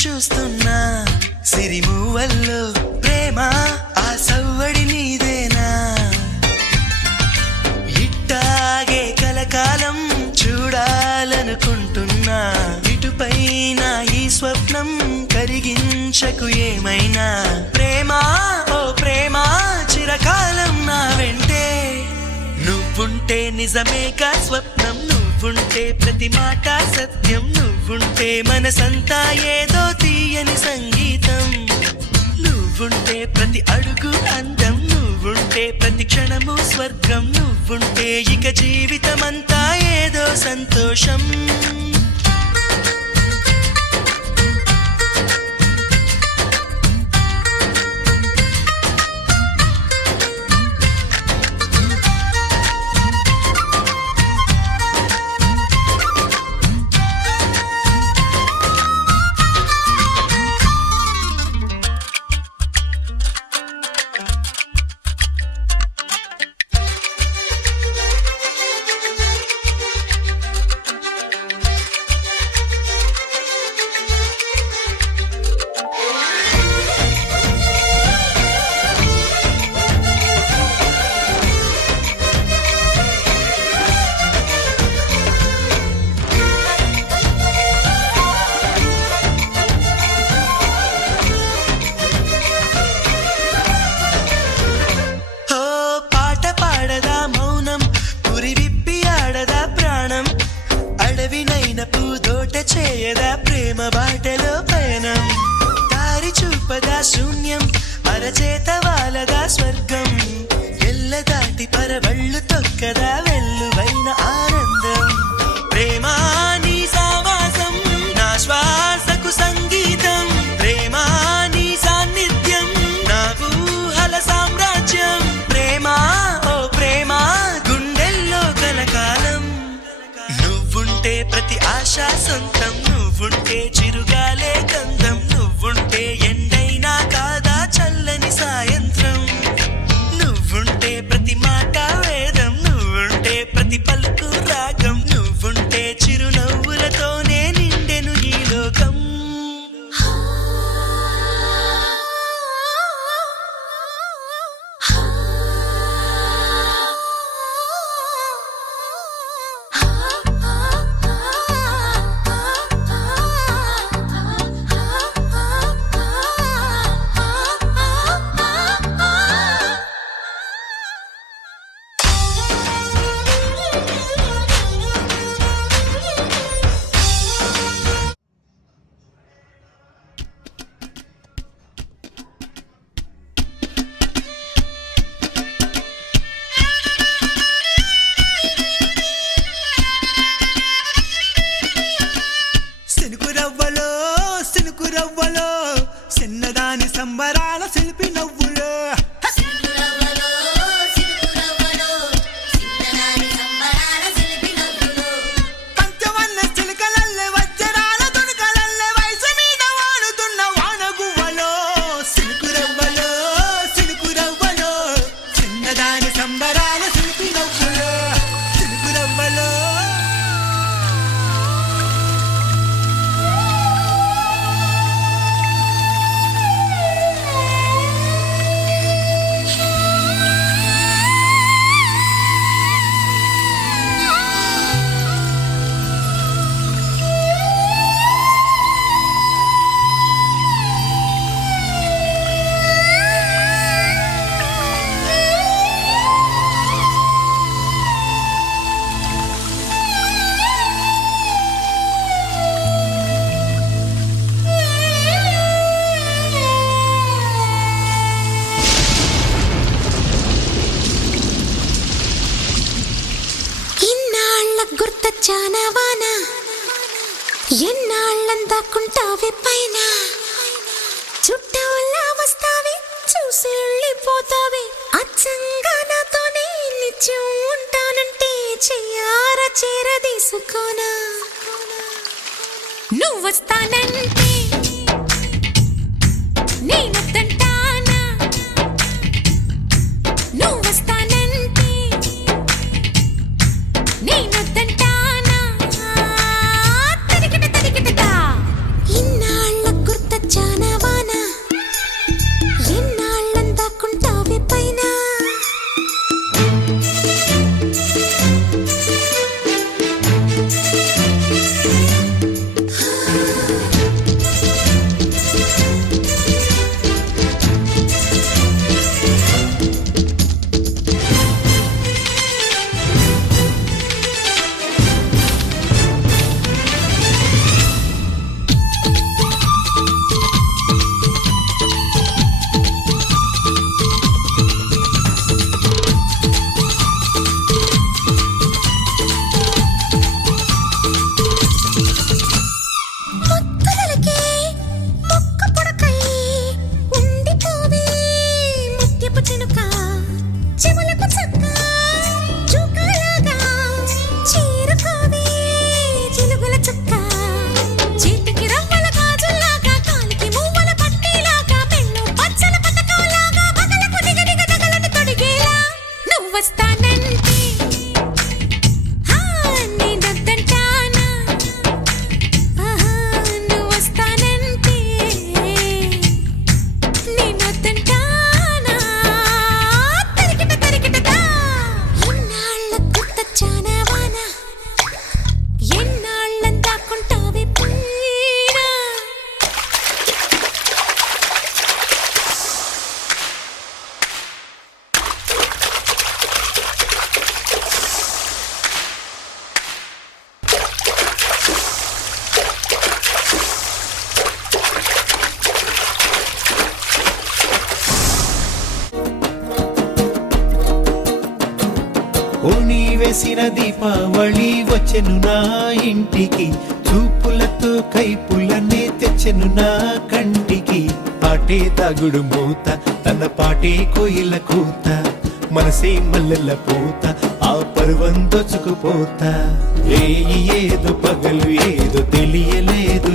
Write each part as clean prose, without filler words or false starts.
చూస్తున్నా సిరిమూవల్లో ప్రేమ ఆ సవ్వడి నీదేనా ఇట్టాగే కలకాలం చూడాలనుకుంటున్నా ఇటుపైన ఈ స్వప్నం కరిగించకు ఏమైనా ప్రేమ ఓ ప్రేమ చిరకాలం నా వెంటే నువ్వుంటే నిజమేగా స్వప్నం నువ్వుంటే ప్రతి మాట సత్యం నువ్వుంటే మనసంతా ఏదో తీయని సంగీతం నువ్వుంటే ప్రతి అడుగు అందం నువ్వుంటే ప్రతి క్షణము స్వర్గం నువ్వుంటే ఇక జీవితమంతా ఏదో సంతోషం చేయదా ప్రేమ బాటలో పయనం దారి చూపదా శూన్యం అరచేత వాలదా స్వర్గం ఎల్ల దాటి పరవళ్ళు తొక్కదా వెల్లువైన ఆనందం ప్రేమ నీ సావాసం నా శ్వాసకు సంగీతం ప్రేమ నీ సాన్నిధ్యం నా ఊహల సామ్రాజ్యం ప్రేమ ఓ ప్రేమ గుండెల్లో కలకాలం నువ్వుంటే ప్రతి ఆశ సొంతం నువ్వుంటే చిరుగాలే గంధం నువ్వుంటే ఎండైనా కాదా చల్లని సాయంత్రం నువ్వుంటే ప్రతి మాట వేదం నువ్వుంటే ప్రతి పలుకు రాగం నువ్వుంటే చిరునవ్వులతోనే నిండెను ఈ లోకం రవ్వలో చిన్నదాని సంబరాల శిల్పి నవ్వులో పంచవన్న చిలుకలల్లే వజ్రాల తుణుకలల్లే వయసు మీద వాడుతున్న వానగువ్వలో సిలుకు రవ్వలో చిన్నదాని సంబరాల శిల్పి నవ్వులో సిలుకు రవ్వలో చానవానా ఎన్నాళ్ళందాకుంటావే పైన చుట్టూలా వస్తావే చూసి వెళ్ళిపోతావే అచ్చంగా నాతోనే నిత్యం ఉంటానంటే చెయ్యార చేరదీసుకోనా నువ్వు వస్తానంటే నేనొద్దంటానా నువ్వు వస్తానంటే నేనొద్దంటానా తరికిట ఇన్నాళ్ళకు ఓ నీ వేసిన దీపావళి వచ్చెను నా ఇంటికి, చూపులతో కైపులనే తెచ్చెను నా కంటికి. పాటే దాగుడు మూత, తన పాటే కోయిల కూత, మనసే మల్లెల పూత, ఆ పర్వం దోచుకుపోతా. రేయి ఏదో పగలు ఏదో తెలియలేదు.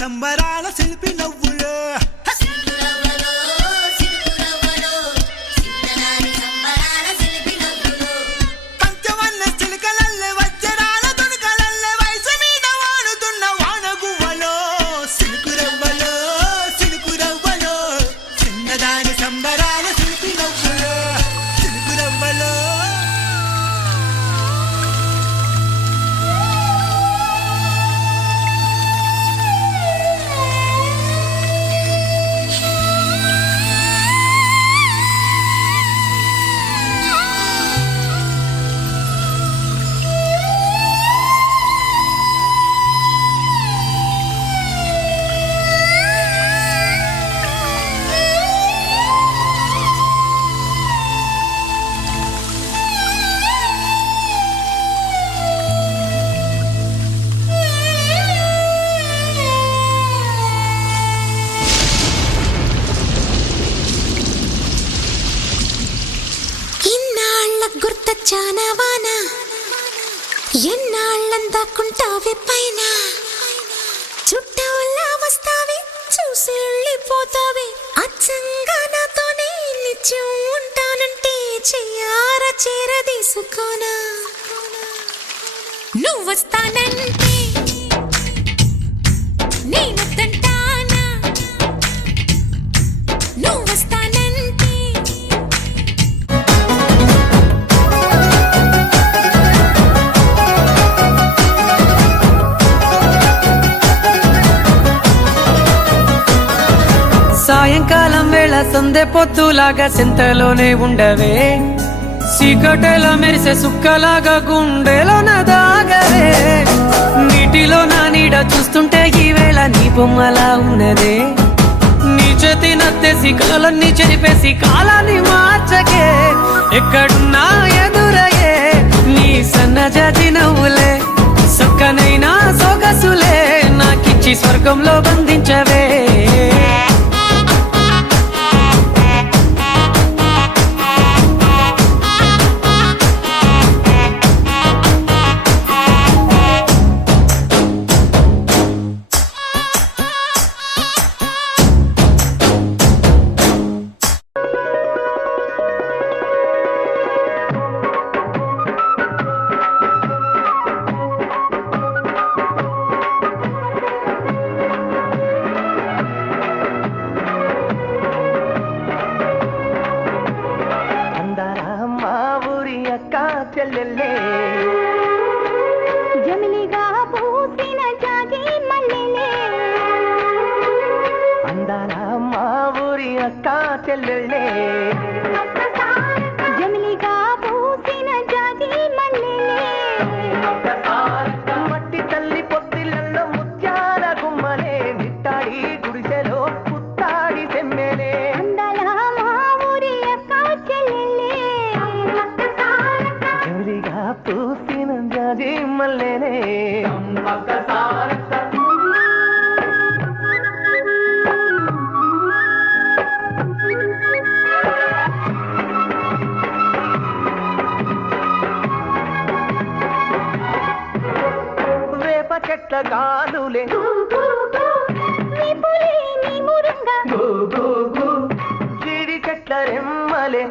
సంబరాల శిల్పి నవ్వులో పంచవన్న చిలకలల్లె వజ్రాల తుణుకలల్లె వయసు మీద వాడుతున్న వానగువ్వలో సిలుకురవ్వలో సిలుకురవ్వలో చిన్నదాని సంబరాల శిల్పి నవ్వులో సిలుకురవ్వలో జానవాన ఎన్నాళ్ళందాకుంటావే పైన చుట్టూలా వస్తావే చూసి వెళ్ళిపోతావే అచ్చంగా నాతోనే నిత్యం ఉంటానంటే చెయ్యార చేరదీసుకోనా నువ్వు వస్తానంటే నేను తంటానా నువ్వు వస్తానంటే సాయంకాలం వేళ సందె పొద్దులాగా సింతలోనే ఉండవే సీకటెలో మెరిసే సుక్కలాగా గుండెలోన దాగవే నీటిలో నా నీడ చూస్తుంటే ఈ వేళ నీ బొమ్మలా ఉన్నదే నీ చేతి నత్తేసి కలలన్నీ చెరిపేసి కాలాన్ని మార్చకే ఎక్కడున్నా ఎదురయ్యే నీ సన్నజాజి నవ్వులే సక్కనైనా సొగసులే నాకిచ్చి స్వర్గంలో బంధించవే జమిలిగా పూసిన జాజి మల్లెలే అందాల మా ఊరి అక్క చెల్లెళ్ళే జమిలిగా పూసిన జాజి మల్లెలే మట్టి తల్లి పొత్తిళ్ళల్లో ముత్యాల గుమ్మలే నిట్టాడి గుడిసెలో పుత్తాడి సెమ్మెలే అందాల మా ఊరి అక్క చెల్లెలే జమిలిగా పూసిన జాజి మల్లెలే వేప చెట్ల గాలులే నీ పులి నీ మురంగా జీడి చెట్ల రెమ్మలే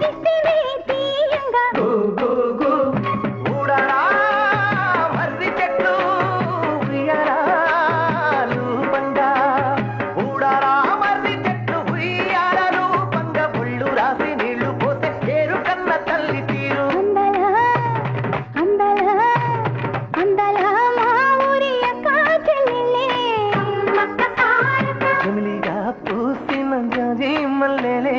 దిష్టివే తీయంగా ఊడరా మర్రి చెట్లు ఉయ్యారాలు పండా ఊడరా మర్రి చెట్లు ఉయ్యారాలు పండ ఒళ్ళు రాసి నీళ్లు పోసే పేరు కన్న తల్లి తీరు అందల అందల మా ఊరి అక్క చెల్లెలే జమిలిగా పూసిన జాజి మల్లెలే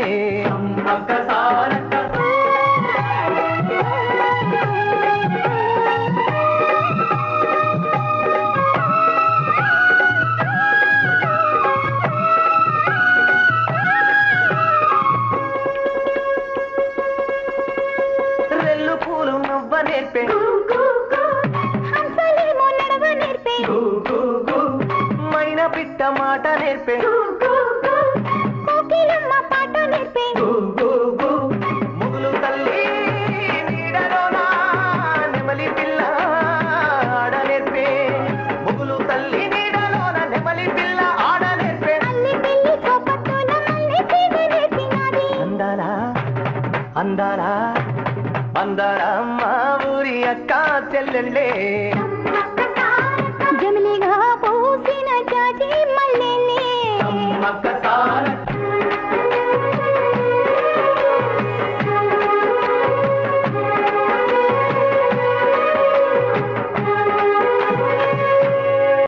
రెల్లు పూలు నవ్వ నేర్పే హంసలేమో నడవ నేర్పే మైన పిట్ట మాట నేర్పే కోకిలమ్మ పాట నేర్పే ముగులు తల్లి నీడలోన నెమలి పిల్ల ఆడ నేర్పే ముగులు తల్లి నీడలోన నెమలి పిల్ల ఆడ నేర్పే అల్లి పిల్లి కోపట్టున మల్లి తీగ నేర్పినాది అందాలా అందాలా అందాలా మా ఊరి అక్క చెల్లెళ్ళే జమిలిగా పూసిన జాజి మల్లెలే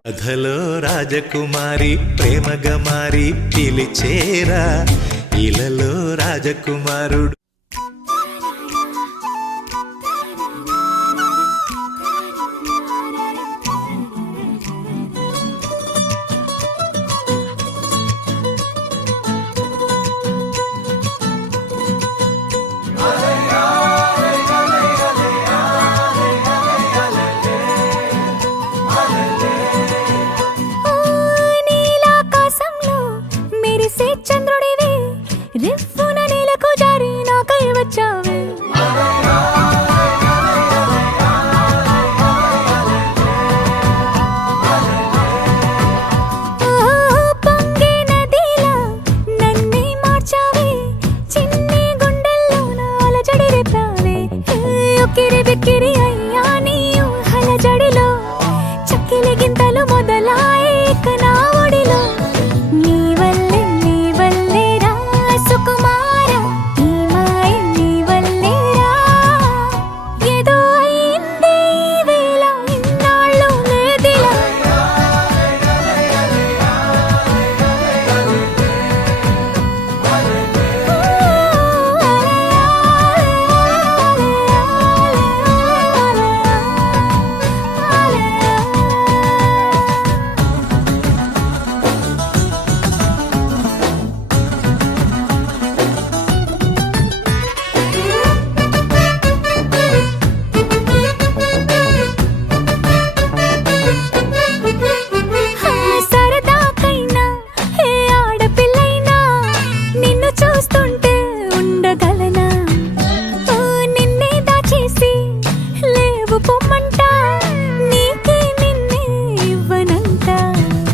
కథలో రాజకుమారి ప్రేమగా మారి పిలిచేరా ఇలలో రాజకుమారుడు చంద్రుడివి రివ్వున నేలకు జారి నాకై వచ్చావే